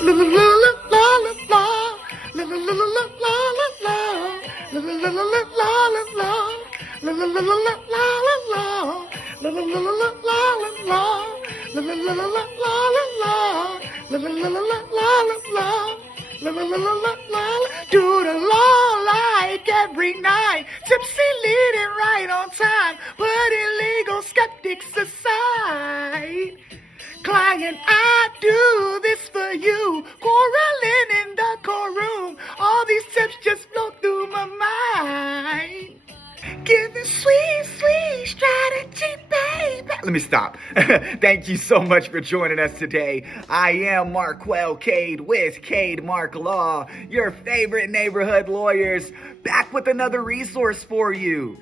La la la la la la la. La la la la la la la la. La la la la la la la la. La la la la la la la la. La la la la la la la la. La la la la la la la la. La la la la la la la la. La la la la la la. Do the law like every night. Tipsy leading right on time. Put illegal skeptics aside. Client, I do this for you. Quarreling in the courtroom. All these tips just flow through my mind. Give me sweet, sweet strategy, baby. Let me stop. Thank you so much for joining us today. I am Marquel Cade with Cade Mark Law, your favorite neighborhood lawyers, back with another resource for you.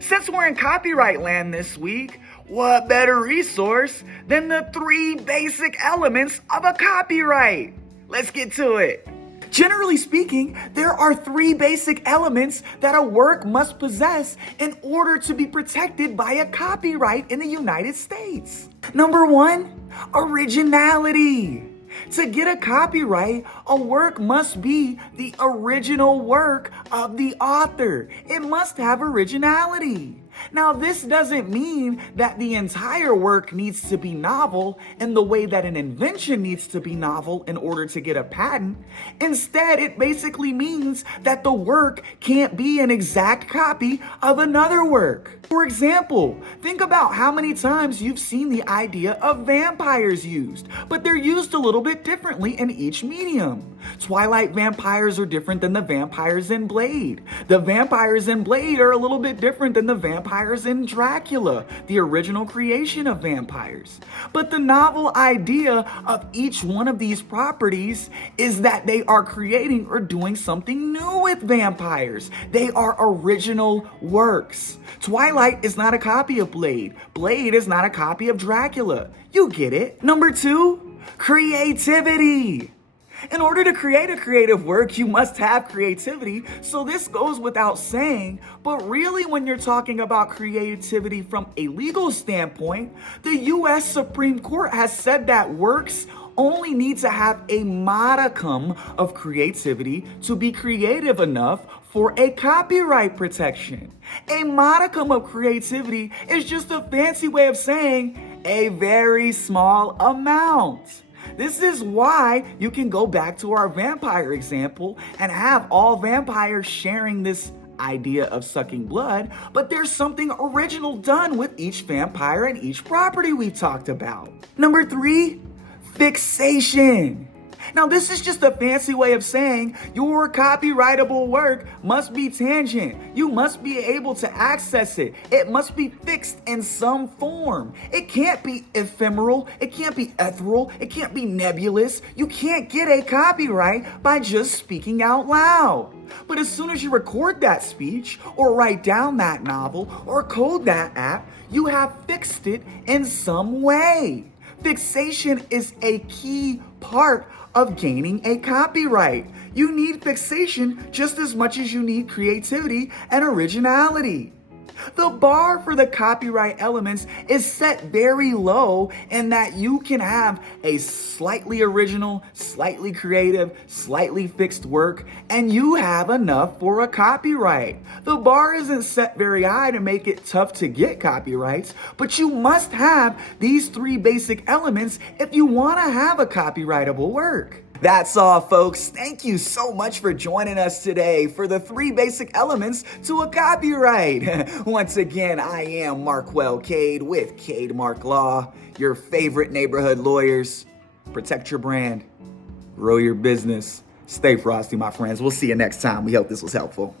Since we're in copyright land this week, what better resource than the 3 basic elements of a copyright? Let's get to it. Generally speaking, there are 3 basic elements that a work must possess in order to be protected by a copyright in the United States. Number 1, originality. To get a copyright, a work must be the original work of the author. It must have originality. Now, this doesn't mean that the entire work needs to be novel in the way that an invention needs to be novel in order to get a patent. Instead, it basically means that the work can't be an exact copy of another work. For example, think about how many times you've seen the idea of vampires used, but they're used a little bit differently in each medium. Twilight vampires are different than the vampires in Blade. The vampires in Blade are a little bit different than the vampires in Dracula, the original creation of vampires. But the novel idea of each one of these properties is that they are creating or doing something new with vampires. They are original works. Twilight is not a copy of Blade. Blade is not a copy of Dracula. You get it. Number 2, creativity. In order to create a creative work, you must have creativity, so this goes without saying, but really when you're talking about creativity from a legal standpoint, the U.S. Supreme Court has said that works only need to have a modicum of creativity to be creative enough for a copyright protection. A modicum of creativity is just a fancy way of saying a very small amount. This is why you can go back to our vampire example and have all vampires sharing this idea of sucking blood, but there's something original done with each vampire and each property we've talked about. Number 3, fixation. Now, this is just a fancy way of saying your copyrightable work must be tangent. You must be able to access it. It must be fixed in some form. It can't be ephemeral. It can't be ethereal. It can't be nebulous. You can't get a copyright by just speaking out loud. But as soon as you record that speech or write down that novel or code that app, you have fixed it in some way. Fixation is a key part of gaining a copyright. You need fixation just as much as you need creativity and originality. The bar for the copyright elements is set very low in that you can have a slightly original, slightly creative, slightly fixed work, and you have enough for a copyright. The bar isn't set very high to make it tough to get copyrights, but you must have these 3 basic elements if you want to have a copyrightable work. That's all, folks. Thank you so much for joining us today for the 3 basic elements to a copyright. Once again, I am Marquel Cade with Cade Mark Law, your favorite neighborhood lawyers. Protect your brand, grow your business. Stay frosty, my friends. We'll see you next time. We hope this was helpful.